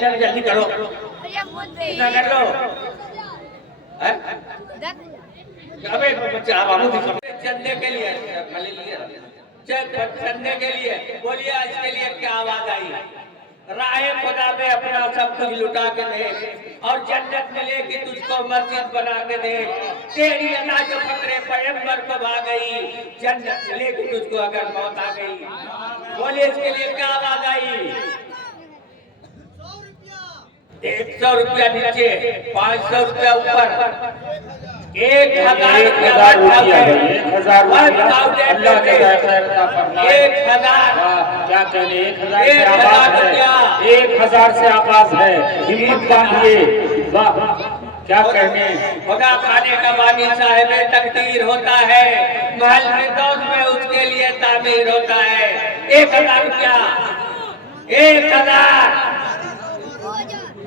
जल्दी करो, इतना कर लो। अबे बच्चा बाबू चंदे के लिए चंदे के लिए बोलिए, आज के लिए क्या आवाज आई? राहे खुदा में अपना सब कुछ लुटा के दे और जन्नत मिलेगी तुझको मस्जिद बना के दे। तेरी अदा जो फकरे पैगंबर को भाग गई, जन्नत मिलेगी तुझको अगर मौत आ गई। बोलिए इसके लिए क्या आवाज आई? 100 रुपया नीचे, 500 रुपया ऊपर, 1000 रुपया, क्या कहने, 1000 से आवाज है, हिम्मत बांधिए। वाह क्या कहने। खुदा खाने का बानी साहिब तकदीर होता है, महल फिरदौस में उसके लिए तामीर होता है। 1000 रुपया, 1000,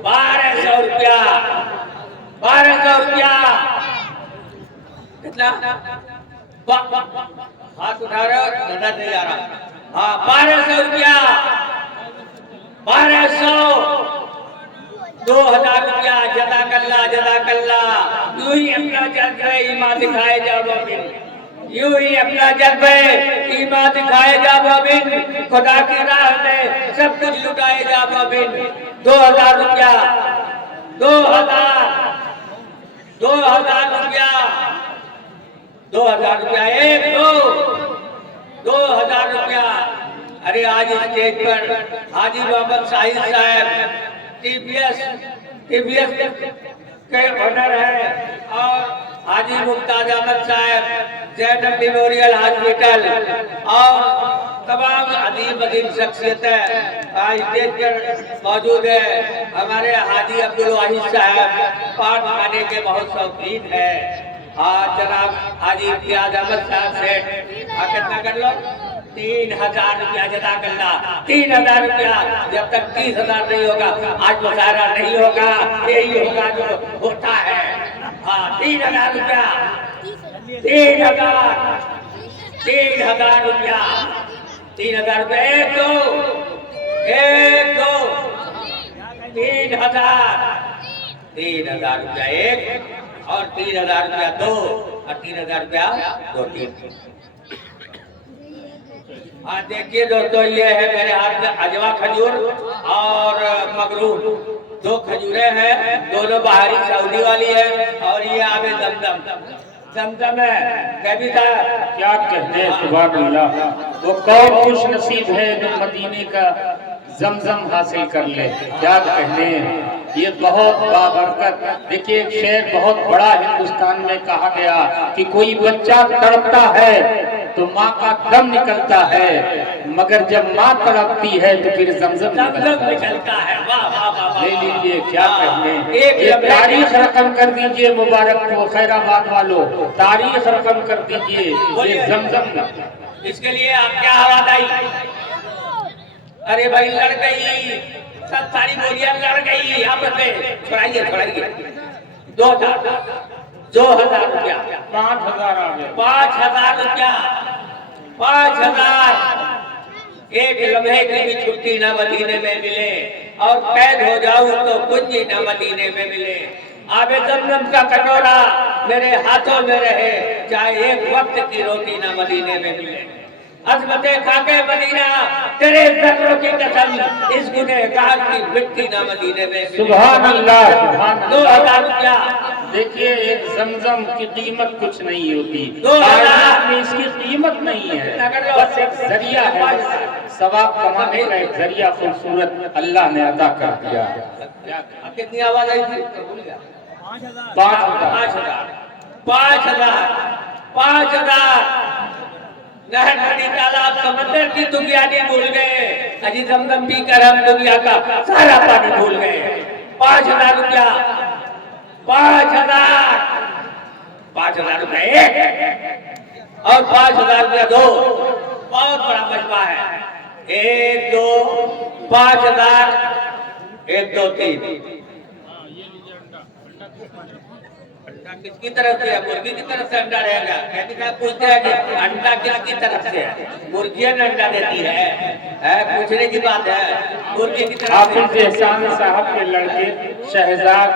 1200 रुपया, 1200 रुपया, कितना? हाथ उठा रहे हो, नजर नहीं आ रहा। हाँ 1200 रुपया, 1200, 2000 रुपया। जज़ाकल्लाह जज़ाकल्लाह। यूं ही अपना जज्बे ईमान दिखाए जा मोमिन, यूं ही अपना जज्बे ईमान दिखाए जा मोमिन। खुदा की राह में सब कुछ लुटाए जा मोमिन। 2000 रुपया, 2000, 2000 रुपया, 2000 रुपया, 1 2, 2000 रुपया। अरे आज स्टेज पर हाजी मोहम्मद साहिद साहब टीबीएस के ऑनर है और हाजी मुमताज अहमद साहब जैनब मेमोरियल हॉस्पिटल और तमाम अदीब शख्सियतें आज स्टेज पर मौजूद है। हमारे हाजी अब्दुल वाहिद साहब पान खाने के बहुत शौकीन है। जनाब हाजी इम्तियाज अहमद साहब से कितना कर लो? 3000 रुपया। जज़ाकल्लाह। 3000 रुपया। जब तक 30,000 नहीं होगा आज मुशायरा नहीं होगा, यही होगा जो होता है। हाँ 3000 रुपया, 3000, 3000 रुपया, 3000 रुपया, 1 2, 1 2, 3000, 3000 रुपया 1 और 3000 रुपया 2 और 3000 रुपया 2 3। हाँ देखिए दोस्तों, ये है मेरे हाथ में अजवा खजूर और मगरूर, 2 खजूरें हैं, दोनों बाहरी सऊदी वाली है और ये आबे जमजम है। कभी था क्या कहने, सुभान अल्लाह। वो कौन खुश नसीब है जो मदीने का जमजम हासिल कर ले। क्या कहने, ये बहुत बाबरकत। देखिए एक शेर बहुत बड़ा हिंदुस्तान में कहा गया कि कोई बच्चा तड़पता है तो माँ का दम निकलता है, मगर जब माँ तड़पती है तो फिर जमजम निकलता है। वाह वाह वाह। ले लीजिए, क्या कहने। एक तारीख रकम कर दीजिए मुबारक को, खैराबाद वालों तारीख रकम कर दीजिए ये जमजम। इसके लिए आप क्या आवाज आई? अरे भाई लड़ गई, सब सारी बोलियां लड़ गई आपस में। छोड़ाइए छोड़ाइए। 2000 रुपया, 5000 आ गए। 5000 रुपया, 5000। एक लम्हे की भी छुट्टी न मदीने में मिले और कैद हो जाऊं तो कुंजी न मदीने में मिले। आबे जमजम का कटोरा मेरे हाथों में रहे, चाहे एक वक्त की रोटी न मदीने में मिले। अज़मते खाके मदीना तेरे ज़र्रों की कसम, इस गुनहगार की मिट्टी ना मदीने में। सुभान अल्लाह, सुभान अल्लाह। 2000 रुपया। देखिए एक जमजम की कीमत कुछ नहीं होती, 2000 में इसकी कीमत नहीं है, बस एक जरिया है, सवाब कमाने का एक जरिया खूबसूरत अल्लाह ने अदा कर दिया। कितनी आवाज आई थी? 5000, 5000। नहर नदी तालाब समंदर की दुनिया नहीं भूल गए, अजी जमजम पी कर हम दुनिया का सारा पानी भूल गए। 5000 रुपया, 5000, 5000 रुपया 1 और 5000 रुपया 2। बहुत बड़ा मजमा है। 1 2 5000, 1 2 3। अंडा किसकी तरफ से है? मुर्गी की तरफ से अंडा रहेगा। कहते हैं पूछते हैं कि अंडा किसकी तरफ से है? मुर्गियां ने अंडा देती है पूछने की बात है। मुर्गी की तरफ हाफिज एहसान साहब के लड़के शहजाद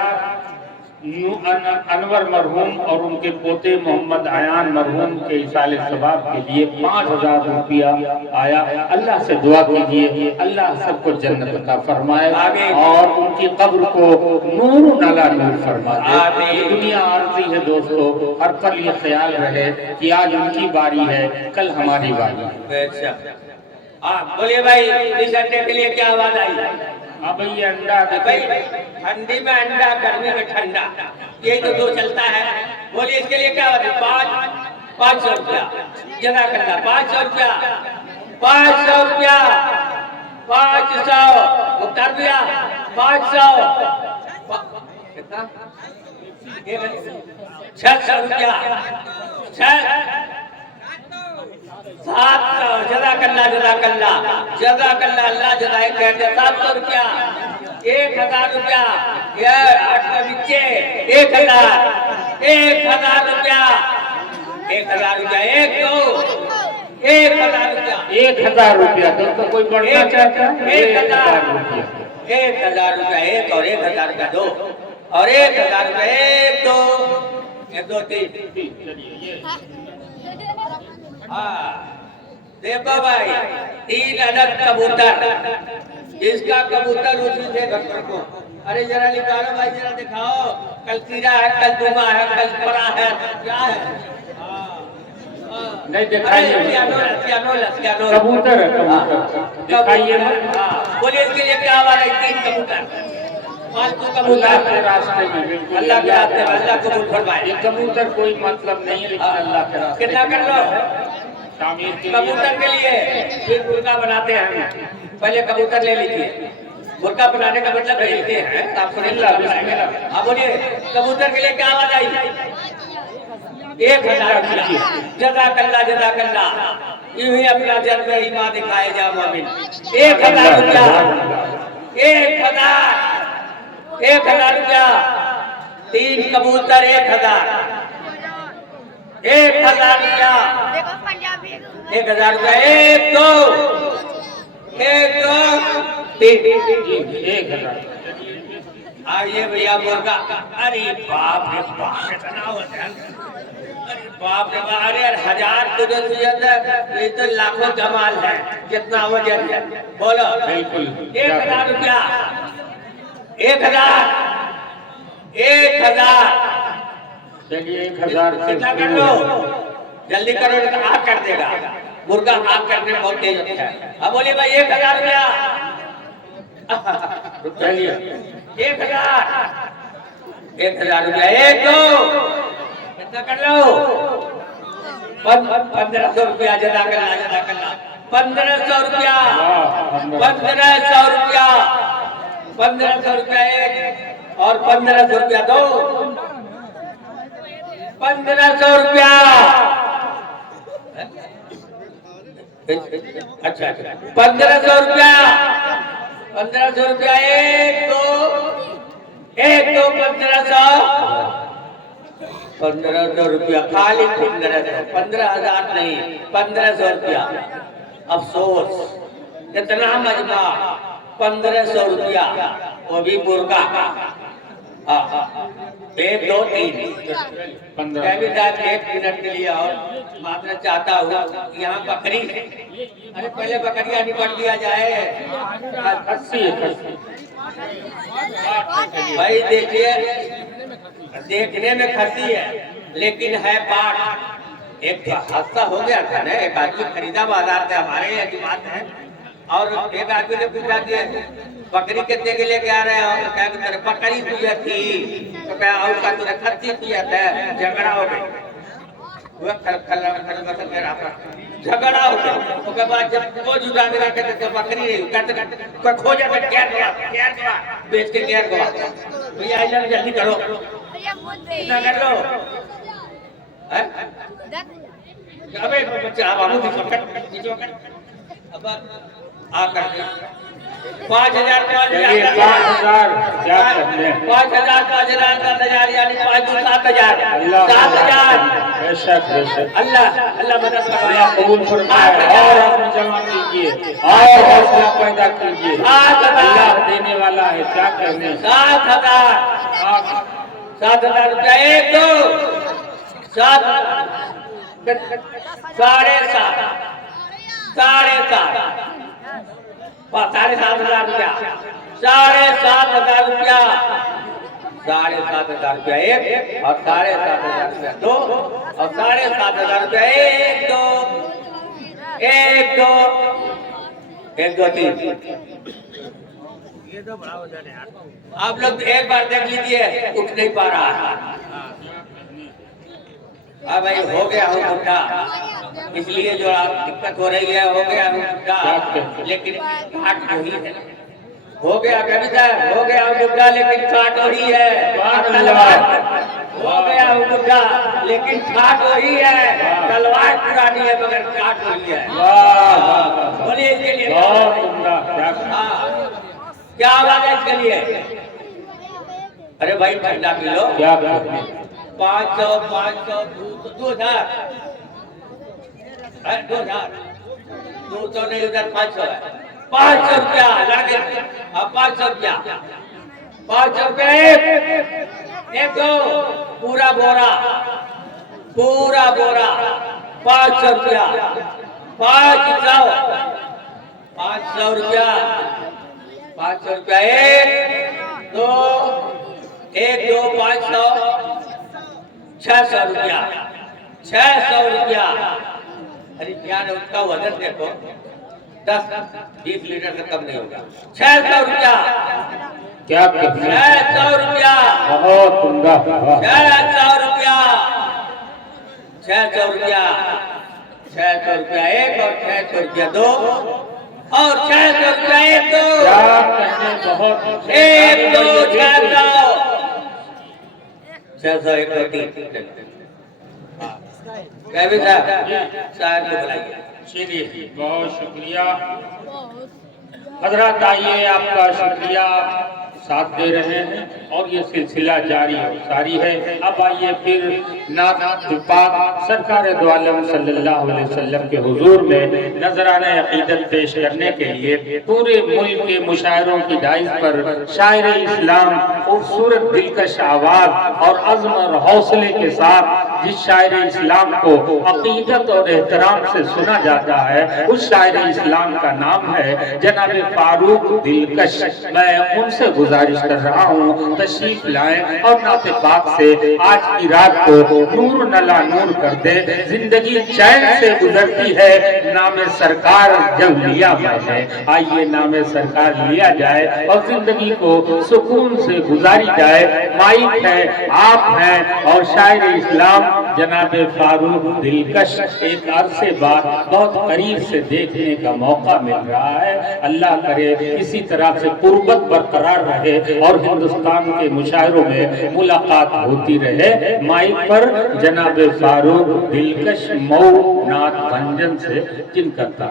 अनवर मरहूम और उनके पोते मोहम्मद आयान मरहूम के इसाले सवाब के लिए 5000 रुपया आया। अल्लाह से दुआ कीजिए अल्लाह सबको जन्नत अता फरमाए और उनकी कब्र को नूर अला नूर फरमा दे। ये दुनिया आरज़ी है दोस्तों, हर पल ये ख्याल रहे कि आज उनकी बारी है, कल हमारी बारी है। बोलिए भाई, इस अंडे के लिए क्या आवाज आई? हाँ भाई, ये अंडा भाई ठंडी में अंडा, गर्मी में ठंडा, यही तो दो चलता है। बोलिए इसके लिए क्या बात है? 500 रुपया जज़ाकल्लाह। 500 रुपया, 500 रुपया, 500 मुख्तार भैया, 500 कितना? 600 रुपया, 700 जज़ाकल्लाह जज़ाकल्लाह जज़ाकल्लाह, अल्लाह जज़ाए खैर दे। 700 रुपया, 1000 रुपया, ये 8 के नीचे 1000, 1000 रुपया, 1000 रुपया, 1000 रुपया, 1000 रुपया। दोस्तों कोई बढ़ना चाहता है? 1000 रुपया, 1000 रुपया, एक और 1000 रुपया दो और 1000 रुपया, एक दो तीन। हाँ देखो भाई, 3 अदद कबूतर, इसका कबूतर उसी से घर को। अरे जरा निकालो भाई, जरा दिखाओ। कल तीरा है, कल दुमा है, कल परा है, क्या है? नहीं दिखाइए, कबूतर है कबूतर, दिखाइए। बोलिए इसके लिए क्या आवाज है? 3 कबूतर, 5 कबूतर के रास्ते में, बिल्कुल अल्लाह के रास्ते में, अल्लाह कबूल फरमाए। ये कबूतर कोई मतलब नहीं है, लेकिन अल्लाह के रास्ते कितना कर लो कबूतर के लिए? फिर मुर्गा बनाते हैं। पहले कबूतर ले लीजिए। मुर्गा बनाने का मतलब भेजते हैं। आप सुनिए, हाँ बोलिए कबूतर के लिए क्या आवाज आई? 1000 रुपया जज़ाकल्लाह जज़ाकल्लाह। यूं ही अपना जन्म ईमान दिखाए जा मोमिन। 1000 रुपया, 1000 रुपया, 3 कबूतर 1000, 1000 रुपया, 1000 रुपया, 1 2 3। आइए भैया मुर्गा। अरे बाप रे बाप, इतना होता है? अरे बाप रे बाप, अरे 1000 कुदरत है, ये तो लाखों कमाल है। कितना वजन है बोलो? बिल्कुल 1000 रुपया, 1000, 1000। चलिए 1000 से कितना कर लो? जल्दी करो, आग कर देगा मुर्गा। आग करने में बहुत तेज होता है। अब बोलिए भाई 1000 रुपया, चलिए 1000, 1000 रुपया, 1 2 कितना कर लो? 1500 रुपया जज़ाकल्लाह जज़ाकल्लाह। 1500 रुपया, 1500 रुपया, 1500 रुपया एक और 1500 रुपया दो। 1500 रुपया, अच्छा 1500 रुपया, 1500 रुपया, 1 2 1500 रुपया, खाली 1500, 15,000 नहीं, 1500 रुपया। अफसोस इतना मजमा, 1500 रुपया, वो भी मुर्गा। 1 2 3 मैं भी साहब 1 मिनट के लिए और मात्र चाहता हूँ। यहाँ बकरी, अरे पहले बकरियाँ निपट दिया जाए। भाई देखिए, देखने में खसी है लेकिन है पाठ। एक हादसा हो गया था ना, एक आदमी खरीदा बाजार से, हमारे यहाँ की बात है। और एक आदमी ने पूछा कि बकरी कितने के लेके आ रहे हो? तो क्या तेरे बकरी पिया थी, तो क्या उसका तुझे खर्ची पिया था? झगड़ा हो गया, झगड़ा हो गया। उसके बाद जब वो जुटा के रखे थे बकरी नहीं कहते खो जाता, क्या बेच के क्या गवा। भैया जल्दी करो, इतना कर लो। अबे बच्चा अब आ कर 5,000 चलिए 5,000 क्या कहते हैं 5,000 5,000 यानी 5 दूनी 7,000 अल्लाह 7,000 बेशक बेशक अल्लाह अल्लाह मदद अल्लाह फरमाए कबूल फरमाए और अपनी जमा कीजिए और हौसला पैदा कीजिए 7,000 अल्लाह देने वाला है क्या कहने 7,000 7,000 रुपया 1 2 7 साढ़े 7 साढ़े 7 7,500 रुपया 7,500 रुपया 7,500 रुपया 1 और 7,500 रुपया 2 और 7,500 रुपया 1 2 1 2 1 2 3 आप लोग एक बार देख लीजिए उठ नहीं पा रहा है अब भाई हो गया हूँ बुढ़ा इसलिए जो दिक्कत हो रही है हो गया हूँ बुढ़ा लेकिन काट वही है हो गया कभी साहब हो गया हूँ बुढ़ा लेकिन काट वही है हो गया हूँ बुढ़ा लेकिन काट वही है तलवार पुरानी है मगर काट वही है बोलिए इसके लिए क्या आवाज है इसके लिए अरे भाई ठंडा पी लो क्या 500 500 2,000 2,000 200 नहीं उधर 500 है 500 रुपया लड़के अब 500 रुपया 500 रुपया एक दो पूरा बोरा 500 रुपया 500 रुपया 500 रुपया 1 2 500 600 रुपया 600 रुपया अरे प्यार उसका वजन देखो 10-20 लीटर से कम नहीं होगा 600 रुपया क्या कहते हैं 600 रुपया बहुत उम्दा 600 रुपया 600 रुपया 600 रुपया 1 और 600 रुपया 2 और 600 रुपया 1 2 क्या कहते हैं बहुत 1 2 600 1 2 3 कैबी साहब को बुलाइए चलिए बहुत शुक्रिया हजरत आइए आपका शुक्रिया साथ दे रहे हैं और ये सिलसिला जारी सारी है अब आइए फिर नात पाक सरकार दो आलम सल्लल्लाहु अलैहि वसल्लम के हुजूर में नजराना अकीदत पेश करने के लिए पूरे मुल्क के मुशायरों की डाइज पर शायर इस्लाम खूबसूरत दिलकश आवाज और अज़्म और हौसले के साथ जिस शायर इस्लाम को अकीदत और एहतराम से सुना जाता है उस शायर इस्लाम का नाम है जनाब फारूक दिलकश। मैं उनसे गुजारिश कर रहा हूँ तशरीफ लाएं और नाते पाक से आज की रात को नूर नला नूर कर दे। जिंदगी चैन से गुजरती है नाम सरकार जब लिया मैंने आइए नाम सरकार लिया जाए और जिंदगी को सुकून से गुजारी जाए। माइक है आप हैं और शायर इस्लाम जनाब फारूक दिलकश एक अरसे बाद बहुत करीब से देखने का मौका मिल रहा है। अल्लाह करे इसी तरह से कुर्बत बरकरार रहे और हिंदुस्तान के मुशायरों में मुलाकात होती रहे। माइक पर जनाब फारूक दिलकश मऊ नाथ भंजन से चिन करता